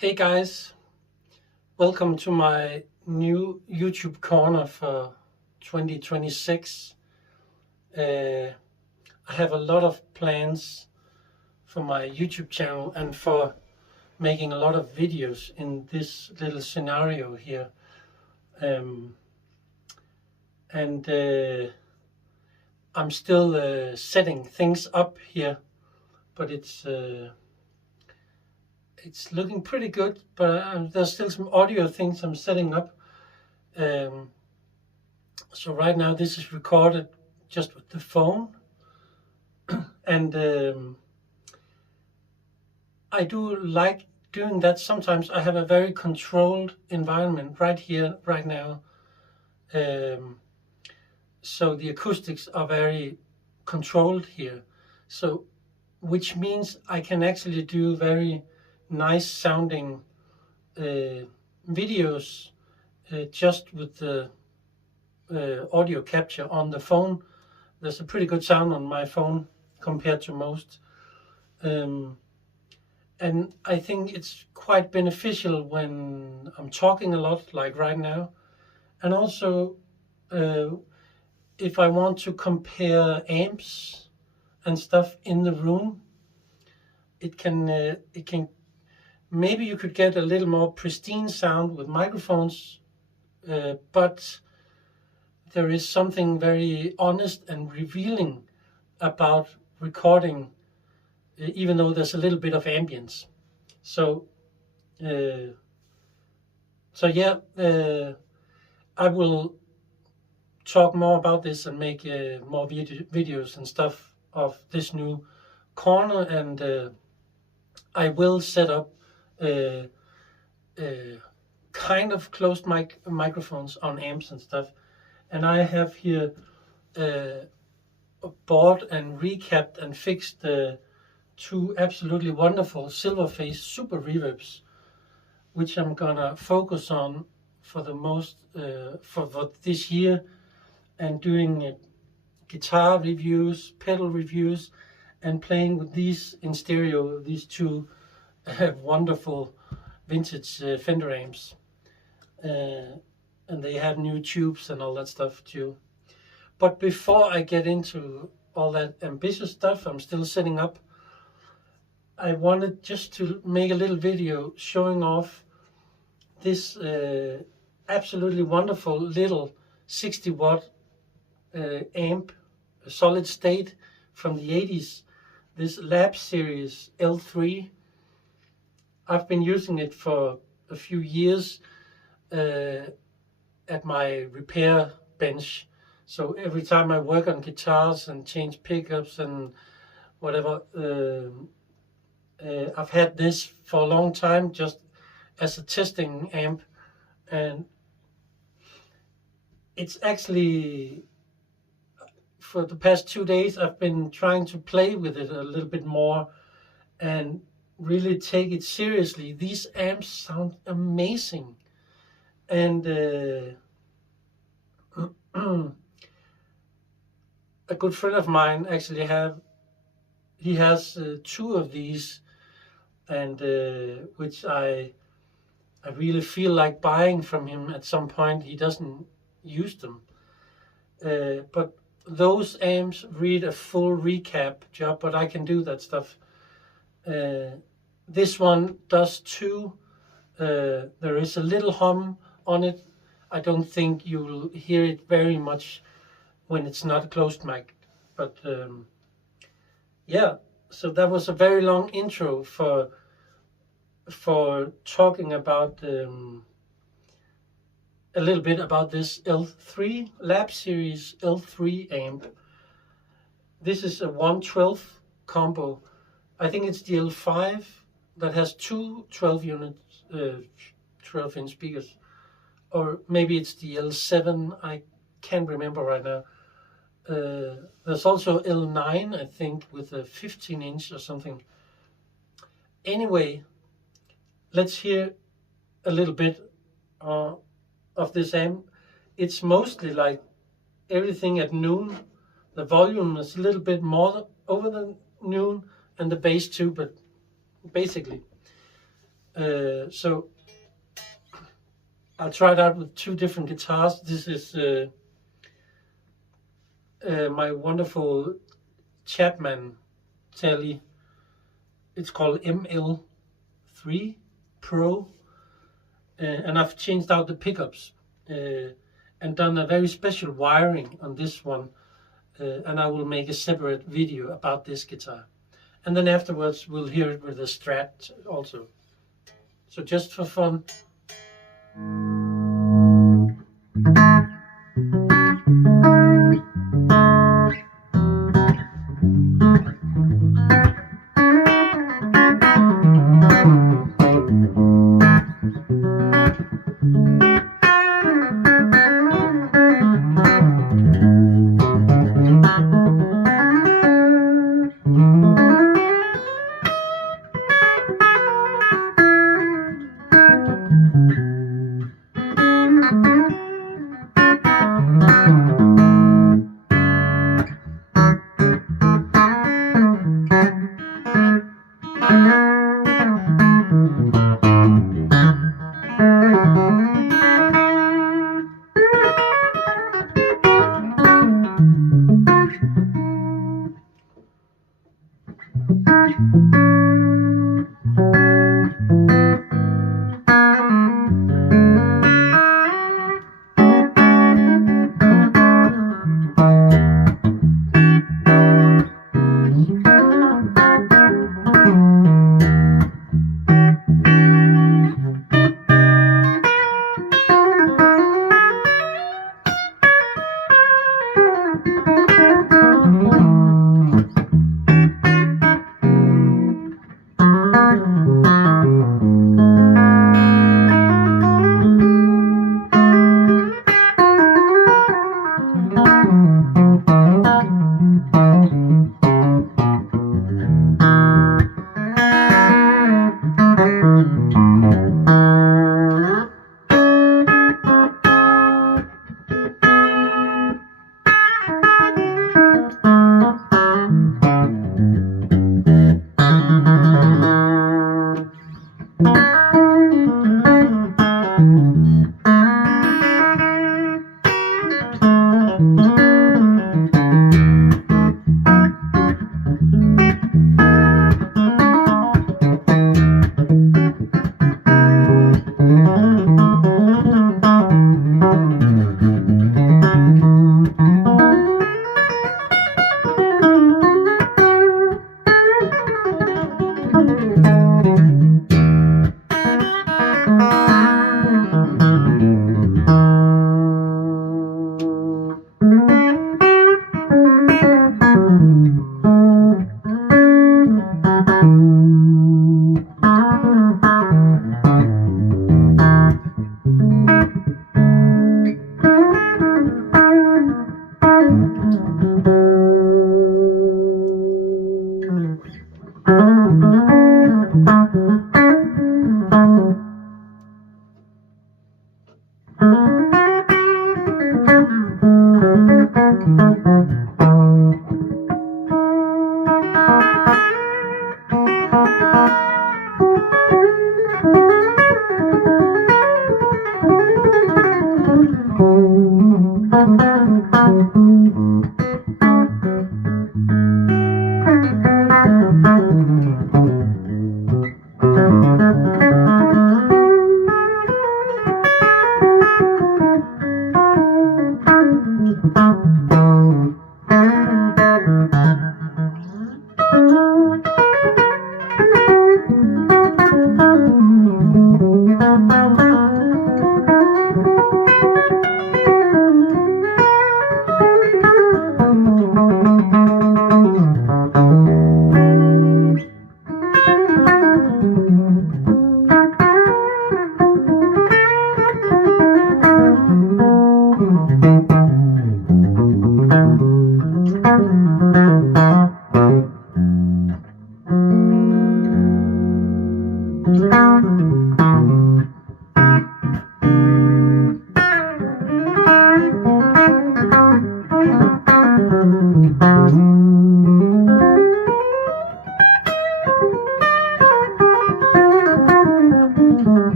Hey guys, welcome to my new YouTube corner for 2026. I have a lot of plans for my YouTube channel and for making a lot of videos in this little scenario here. I'm still setting things up here, but it's looking pretty good, but there's still some audio things I'm setting up. So right now this is recorded just with the phone, and I do like doing that. Sometimes I have a very controlled environment right here, right now. So the acoustics are very controlled here. So, which means I can actually do very nice sounding videos just with the audio capture on the phone. There's a pretty good sound on my phone compared to most. And I think it's quite beneficial when I'm talking a lot, like right now. And also, if I want to compare amps and stuff in the room, it can maybe you could get a little more pristine sound with microphones, but there is something very honest and revealing about recording, even though there's a little bit of ambience. So yeah, I will talk more about this and make more videos and stuff of this new corner, and I will set up kind of closed microphones on amps and stuff. And I have here bought and recapped and fixed two absolutely wonderful Silverface super reverbs, which I'm gonna focus on for the most for this year, and doing guitar reviews, pedal reviews, and playing with these in stereo, these two wonderful vintage Fender amps. And they have new tubes and all that stuff too. But before I get into all that ambitious stuff I'm still setting up, I wanted just to make a little video showing off this absolutely wonderful little 60 watt amp, a solid state from the 80s, this LABSERIES L3. I've been using it for a few years at my repair bench. So every time I work on guitars and change pickups and whatever, I've had this for a long time just as a testing amp, and it's actually, for the past 2 days, I've been trying to play with it a little bit more and really take it seriously. These amps sound amazing. And a good friend of mine actually has two of these, and which I really feel like buying from him at some point. He doesn't use them, but those amps read a full recap job, but I can do that stuff. This one does too. There is a little hum on it. I don't think you will hear it very much when it's not closed mic, but yeah. So that was a very long intro for talking about a little bit about this L3 LABSERIES L3 amp. This is a 112 combo. I think it's the L5 that has two 12-unit 12-inch speakers, or maybe it's the L7. I can't remember right now. There's also L9, I think, with a 15-inch or something. Anyway, let's hear a little bit of this amp. It's mostly like everything at noon. The volume is a little bit more over the noon, and the bass too, but basically So I tried out with 2 different guitars. This is my wonderful Chapman Tele. It's called ML-3 Pro, and I've changed out the pickups and done a very special wiring on this one, and I will make a separate video about this guitar. And then afterwards we'll hear it with the Strat also. So just for fun.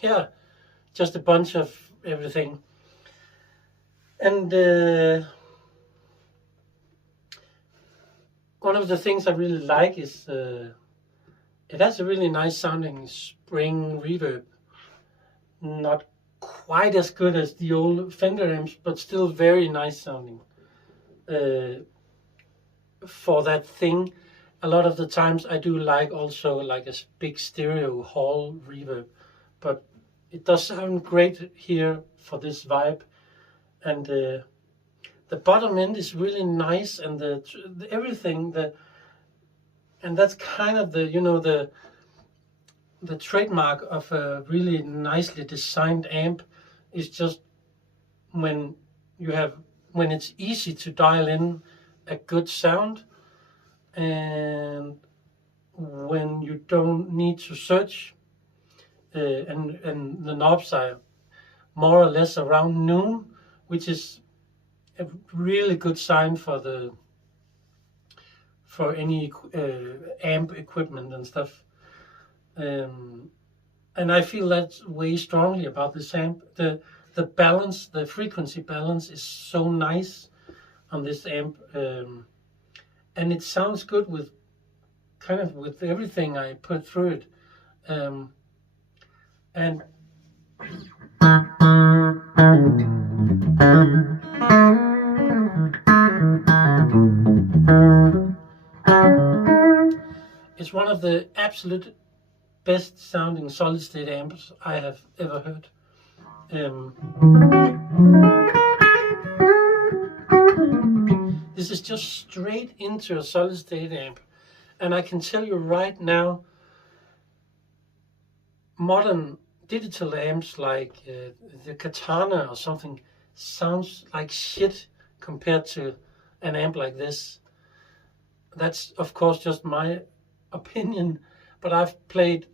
yeah, just a bunch of everything. And one of the things I really like is it has a really nice sounding spring reverb. Not quite as good as the old Fender amps, but still very nice sounding. For that thing, a lot of the times I do like also like a big stereo hall reverb, but it does sound great here for this vibe. And the bottom end is really nice, and the everything, and that's kind of the, you know, the trademark of a really nicely designed amp is just when it's easy to dial in a good sound, and when you don't need to search, and the knobs are more or less around noon, which is a really good sign for any amp equipment and stuff. And I feel that way strongly about this amp. The balance, the frequency balance is so nice on this amp, and it sounds good with kind of with everything I put through it. And it's one of the absolute best sounding solid state amps I have ever heard. This is just straight into a solid state amp, and I can tell you right now, modern digital amps like the Katana or something sounds like shit compared to an amp like this. That's of course just my opinion, but I've tried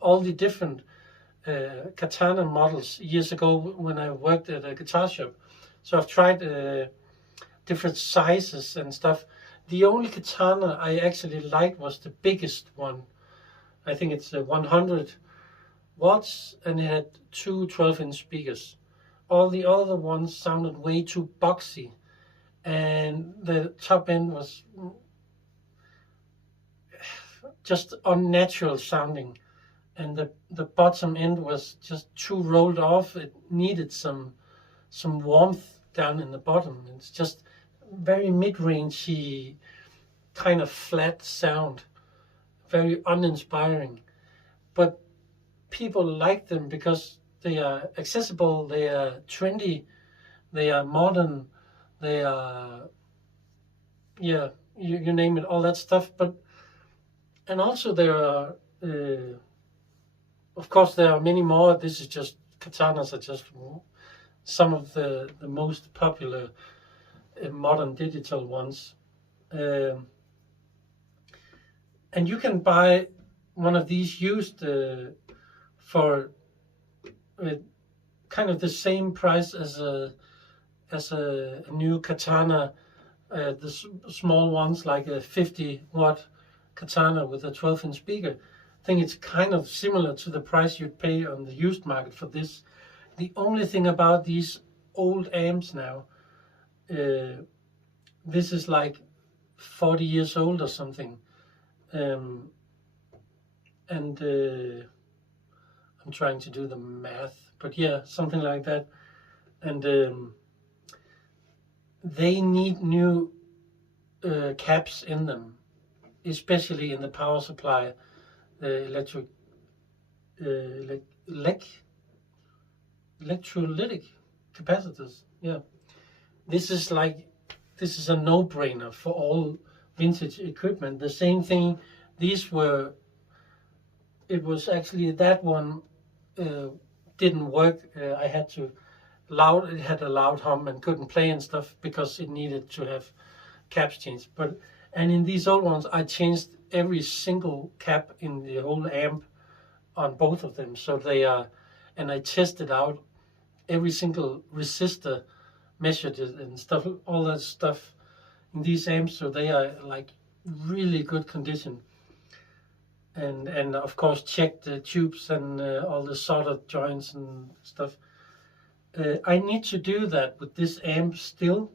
all the different Katana models years ago when I worked at a guitar shop. So I've tried different sizes and stuff. The only Katana I actually liked was the biggest one. I think it's 100 watts, and it had two 12-inch speakers. All the other ones sounded way too boxy, and the top end was just unnatural sounding, and the bottom end was just too rolled off. It needed some warmth down in the bottom. It's just very mid-rangey, kind of flat sound, very uninspiring. But people like them because they are accessible, they are trendy, they are modern, they are, yeah, you name it, all that stuff. But and also there are, of course, there are many more. This is just Katanas are just some of the most popular modern digital ones. And you can buy one of these used for kind of the same price as a new Katana. The small ones, like a 50-watt Katana with a 12-inch speaker. I think it's kind of similar to the price you'd pay on the used market for this. The only thing about these old amps now, this is like 40 years old or something. And I'm trying to do the math, but yeah, something like that. And they need new caps in them, especially in the power supply, the electrolytic capacitors. Yeah, this is a no-brainer for all vintage equipment. The same thing. It was actually that one didn't work. I had to it had a loud hum and couldn't play and stuff because it needed to have caps changed. And in these old ones, I changed every single cap in the whole amp on both of them. So they are, and I tested out every single resistor, measured it and stuff, all that stuff in these amps. So they are like really good condition. and of course check the tubes and all the soldered joints and stuff. I need to do that with this amp still,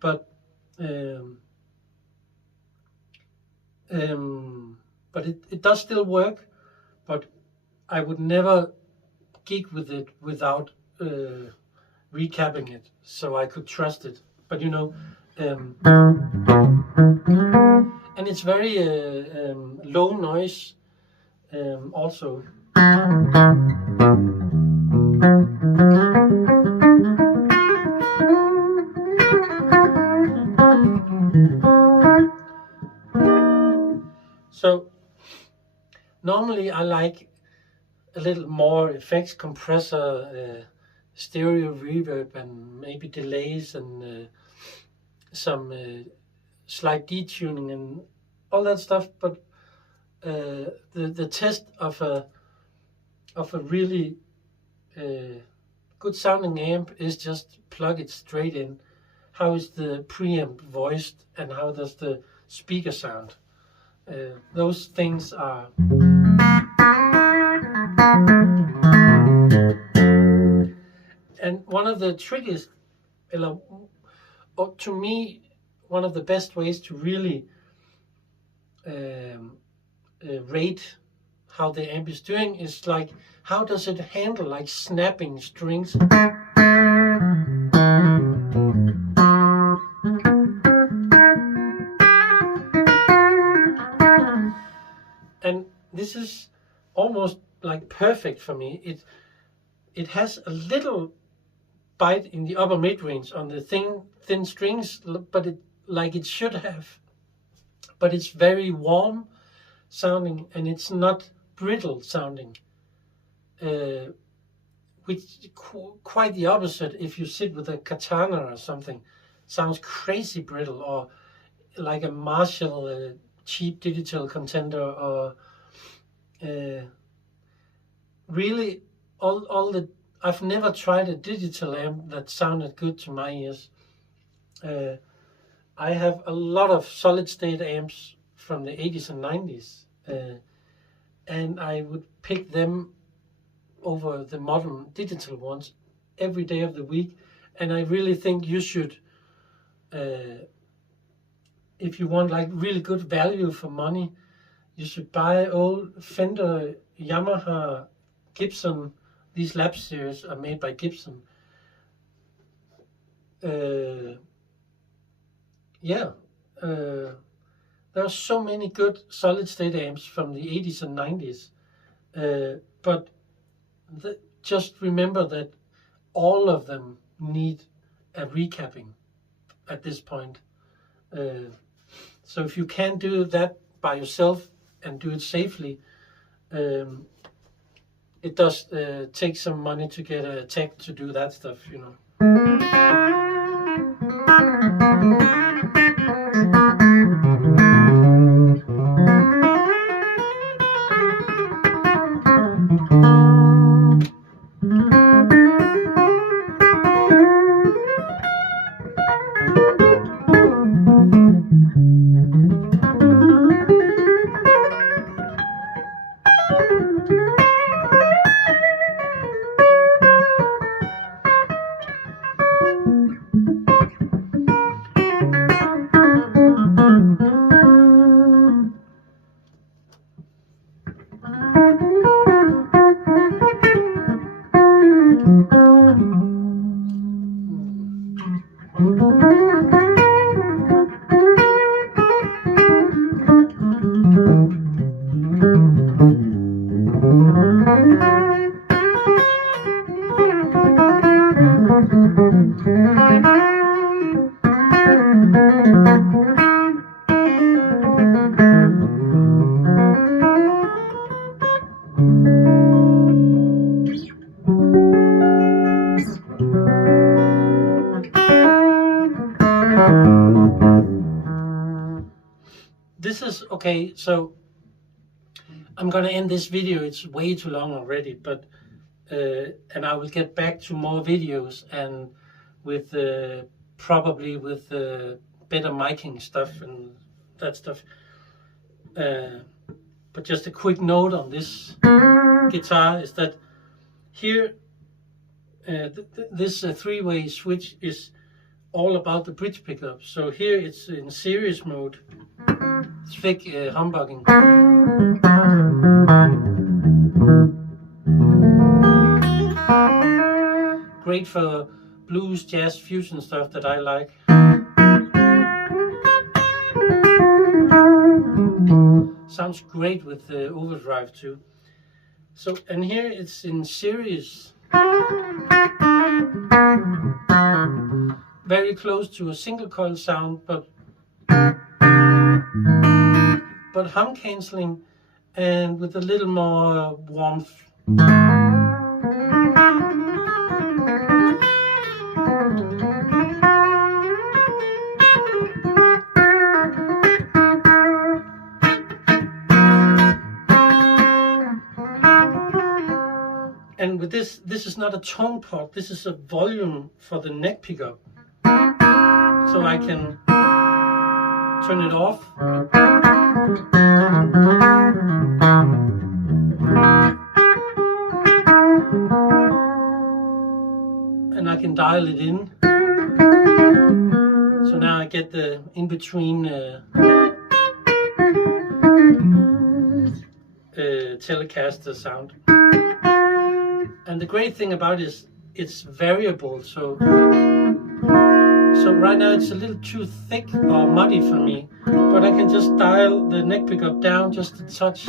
but it does still work. But I would never gig with it without recapping it, so I could trust it. But you know, and it's very low noise also. So normally I like a little more effects, compressor, stereo reverb, and maybe delays, and some slight detuning and all that stuff. But the test of a really good sounding amp is just plug it straight in. How is the preamp voiced, and how does the speaker sound? Those things are. And one of the trickiest, to me, one of the best ways to really rate how the amp is doing is like, how does it handle like snapping strings? And this is almost like perfect for me. It has a little bite in the upper mid-range on the thin strings, but it should have. But it's very warm sounding, and it's not brittle sounding, which quite the opposite. If you sit with a katana or something, sounds crazy brittle, or like a Marshall cheap digital contender, or really all the. I've never tried a digital amp that sounded good to my ears. I have a lot of solid state amps from the 80s and 90s, and I would pick them over the modern digital ones every day of the week. And I really think you should, if you want like really good value for money, you should buy old Fender, Yamaha, Gibson. These LABSERIES are made by Gibson. There are so many good solid state amps from the 80s and 90s, but just remember that all of them need a recapping at this point. So if you can't do that by yourself and do it safely, it does take some money to get a tech to do that stuff, you know. This is okay, so I'm gonna end this video. It's way too long already, but and I will get back to more videos, and with probably with better miking stuff and that stuff. But just a quick note on this guitar is that here this three-way switch is all about the bridge pickup. So here it's in series mode. It's fake humbugging. Great for blues, jazz, fusion stuff that I like. Sounds great with the overdrive too. So, and here it's in series. Very close to a single coil sound, but hum cancelling and with a little more warmth. And with this is not a tone pot, this is a volume for the neck pickup. So I can turn it off. And I can dial it in. So now I get the in-between telecaster sound. And the great thing about it is it's variable. So right now it's a little too thick or muddy for me, but I can just dial the neck pickup down just a touch.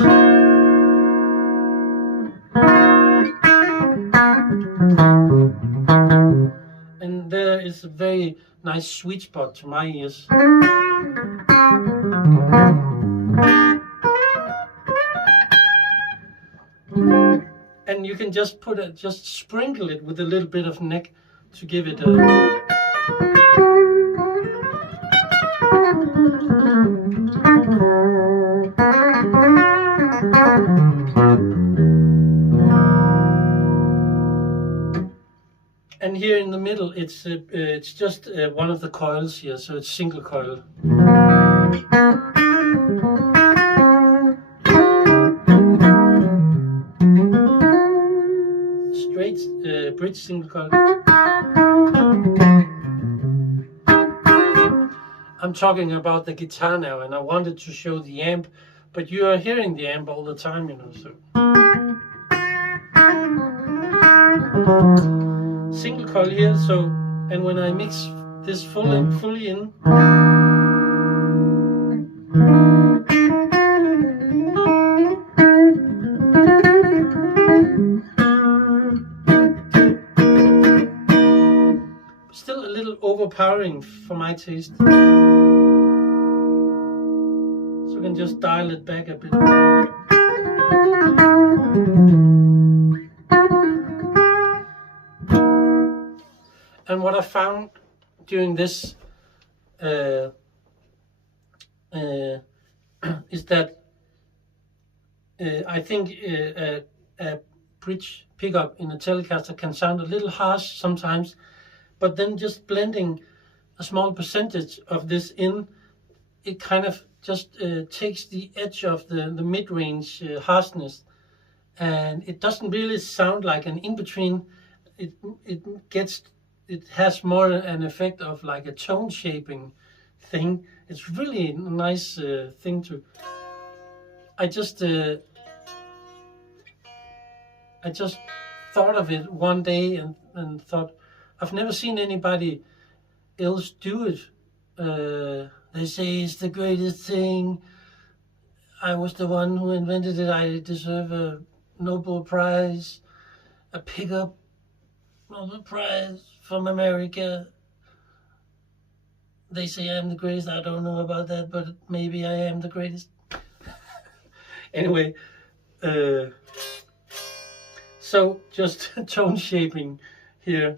And there is a very nice sweet spot to my ears. And you can just just sprinkle it with a little bit of neck to give it a. And here in the middle, it's just one of the coils here, so it's single coil. Straits Brix single coil. I'm talking about the guitar now, and I wanted to show the amp, but you are hearing the amp all the time, you know. So single coil here. So, and when I mix this fully in. Still a little overpowering for my taste. So I can just dial it back a bit. And what I found during this is that I think a bridge pickup in a Telecaster can sound a little harsh sometimes, but then just blending a small percentage of this in, it kind of just takes the edge of the mid-range harshness, and it doesn't really sound like an in-between. It has more an effect of like a tone shaping thing. It's really a nice thing to. I just thought of it one day and thought, I've never seen anybody else do it. They say it's the greatest thing. I was the one who invented it. I deserve a Nobel Prize, a pickup Nobel Prize from America. They say I'm the greatest. I don't know about that, but maybe I am the greatest. Anyway, so just tone shaping here.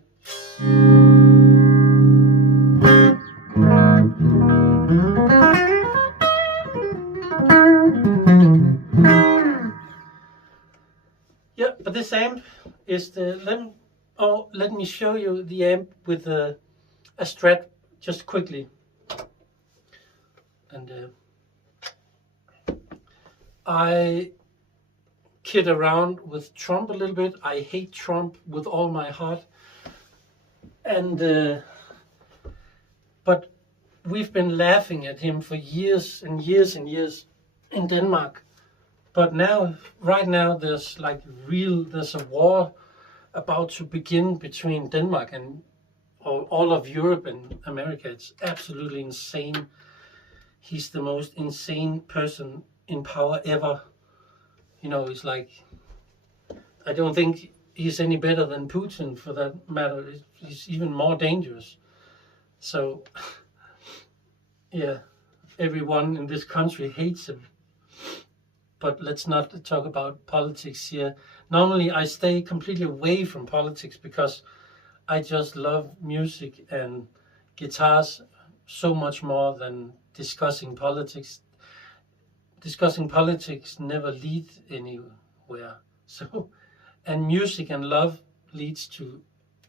Yeah, but this amp is the let me show you the amp with a Strat just quickly. And I kid around with Trump a little bit. I hate Trump with all my heart. And but we've been laughing at him for years and years and years in Denmark. But now, right now, there's a war about to begin between Denmark and all of Europe and America. It's absolutely insane. He's the most insane person in power ever. You know, it's like, I don't think he's any better than Putin for that matter. He's even more dangerous. So, yeah, everyone in this country hates him. But let's not talk about politics here. Normally, I stay completely away from politics because I just love music and guitars so much more than discussing politics. Discussing politics never leads anywhere. So, and music and love leads to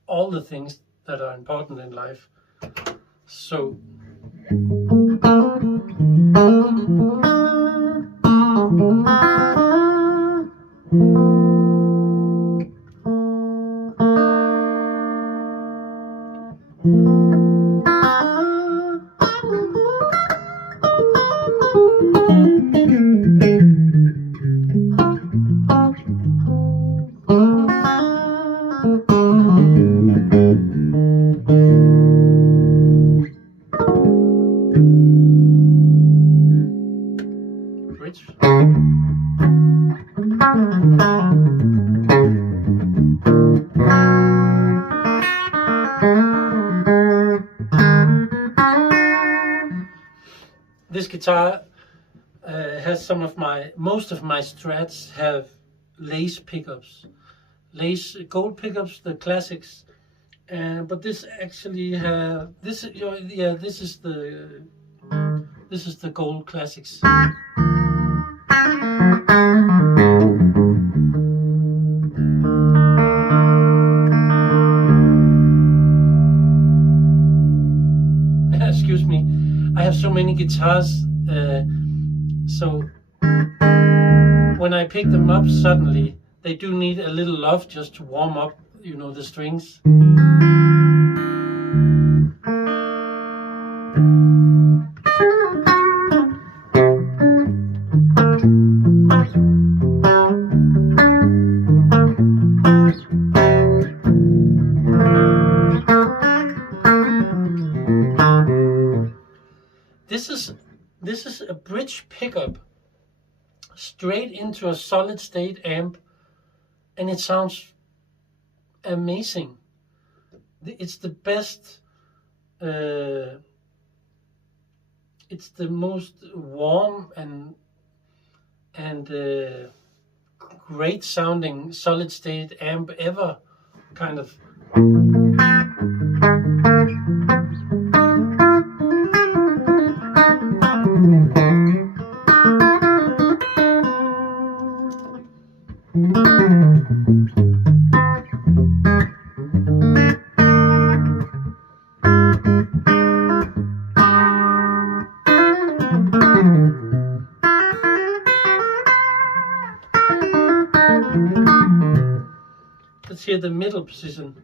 all the things that are important in life. So, Brix. This guitar has most of my Strats have lace pickups, lace gold pickups, the classics, but this actually this is the gold classics. Excuse me, I have so many guitars, so when I pick them up suddenly, they do need a little love just to warm up, you know, the strings. This is a Brix pickup straight into a solid state amp, and it sounds amazing. It's the best, it's the most warm and great sounding solid state amp ever, kind of. Let's hear the middle position.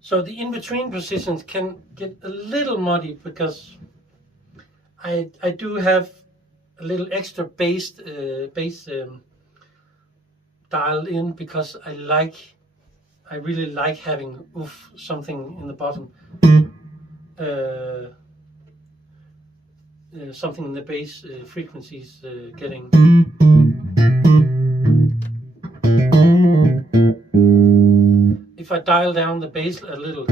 So the in-between positions can get a little muddy because I do have a little extra bass dialed in, because I really like having something in the bottom, something in the bass frequencies getting. If I dial down the bass a little,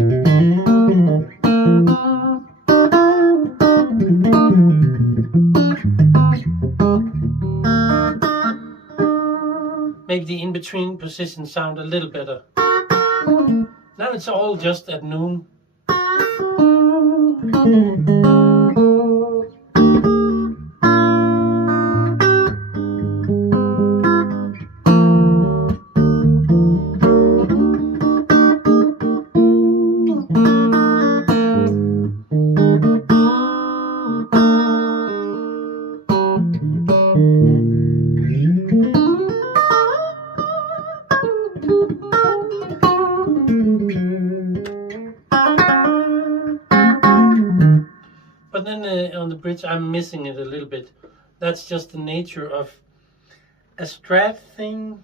make the in-between position sound a little better. Now it's all just at noon. But then on the bridge I'm missing it a little bit. That's just the nature of a Strat thing.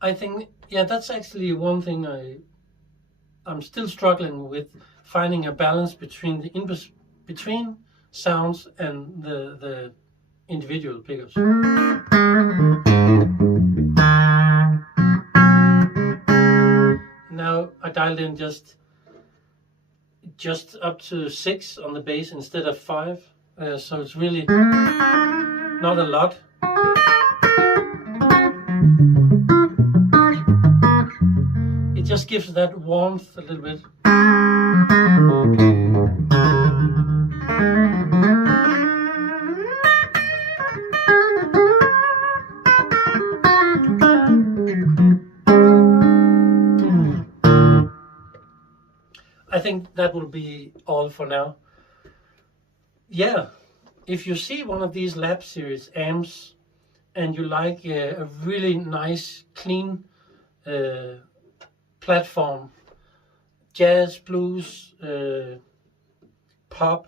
I think, yeah, that's actually one thing I'm still struggling with, finding a balance between the between sounds and the individual pickups. Now I dialed in just up to 6 on the bass instead of 5, so it's really not a lot. It just gives that warmth a little bit. I think that will be all for now. Yeah, if you see one of these LABSERIES amps and you like a really nice, clean platform, jazz, blues, pop,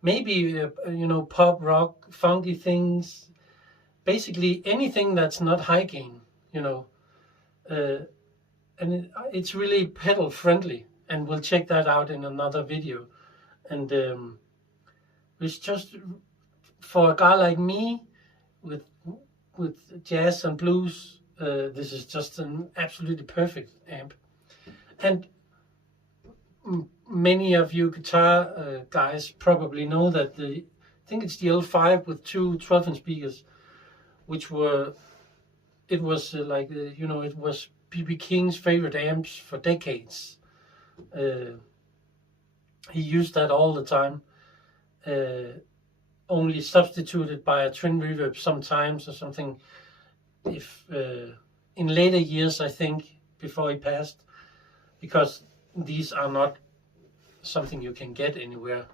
maybe pop, rock, funky things, basically anything that's not high gain, and it's really pedal friendly. And we'll check that out in another video. And it's just for a guy like me with jazz and blues, this is just an absolutely perfect amp. And many of you guitar guys probably know that I think it's the L5 with two 12-inch speakers, which were, it was it was B.B. King's favorite amps for decades. He used that all the time, only substituted by a twin reverb sometimes or something, if in later years, I think, before he passed, because these are not something you can get anywhere.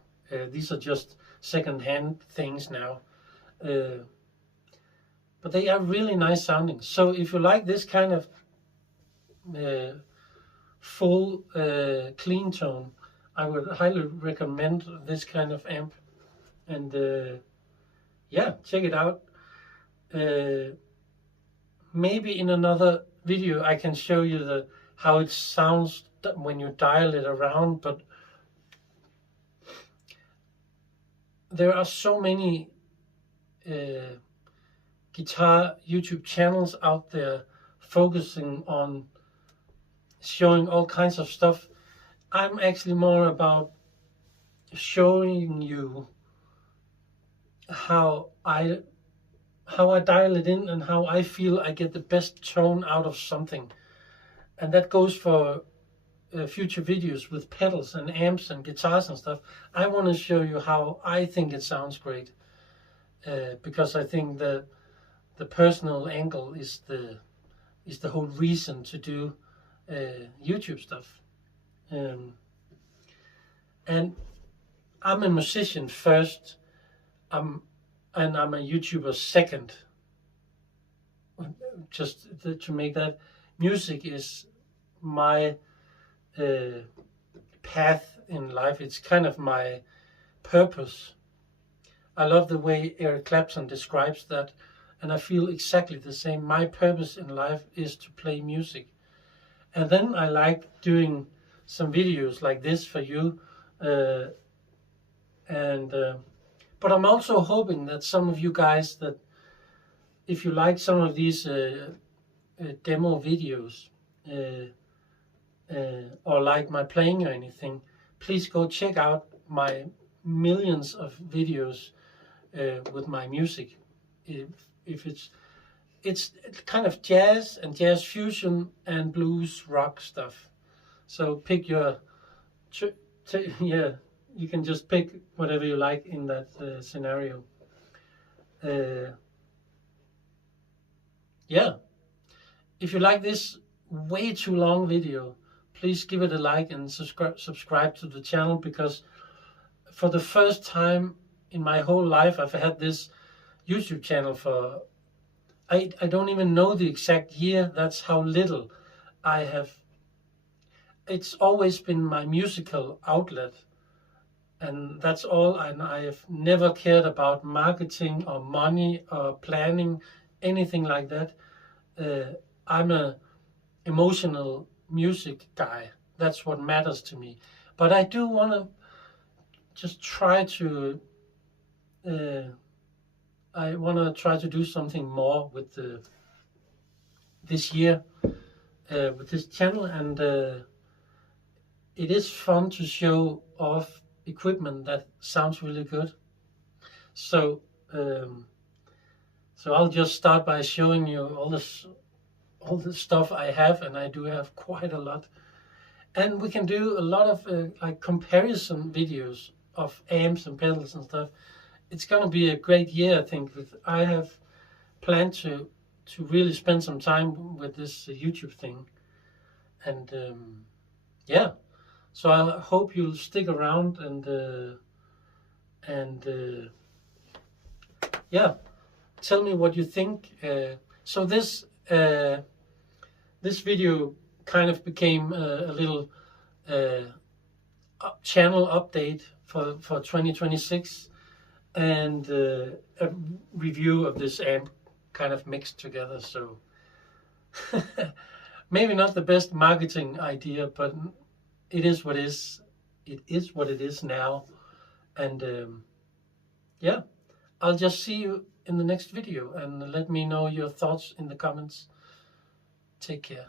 These are just second-hand things now, but they are really nice sounding. So if you like this kind of full clean tone, I would highly recommend this kind of amp. And yeah, check it out. Maybe in another video I can show you how it sounds when you dial it around, but there are so many guitar YouTube channels out there focusing on showing all kinds of stuff. I'm actually more about showing you how I dial it in and how I feel I get the best tone out of something. And that goes for future videos with pedals and amps and guitars and stuff. I want to show you how I think it sounds great, because I think that the personal angle is the whole reason to do YouTube stuff. And I'm a musician first, I'm a YouTuber second. Just to make that, music is my path in life. It's kind of my purpose. I love the way Eric Clapton describes that, and I feel exactly the same. My purpose in life is to play music. And then I like doing some videos like this for you. But I'm also hoping that some of you guys, that if you like some of these demo videos or like my playing or anything, please go check out my millions of videos with my music. If it's kind of jazz and jazz fusion and blues rock stuff. So pick your yeah, you can just pick whatever you like in that scenario. Yeah, if you like this way too long video, please give it a like and subscribe to the channel, because for the first time in my whole life I've had this YouTube channel for, I don't even know the exact year. That's how little I have. It's always been my musical outlet, and that's all. And I have never cared about marketing or money or planning, anything like that. I'm a emotional music guy. That's what matters to me. But I do want to just try to I want to try to do something more with this year with this channel, and it is fun to show off equipment that sounds really good. So so I'll just start by showing you all the stuff I have, and I do have quite a lot. And we can do a lot of like comparison videos of amps and pedals and stuff. It's going to be a great year, I think. I have planned to really spend some time with this YouTube thing. And yeah, so I hope you'll stick around, and yeah, tell me what you think. So this video kind of became a little channel update for 2026, and a review of this amp kind of mixed together. So maybe not the best marketing idea, but it is what is. It is what it is now. And yeah, I'll just see you in the next video, and let me know your thoughts in the comments. Take care.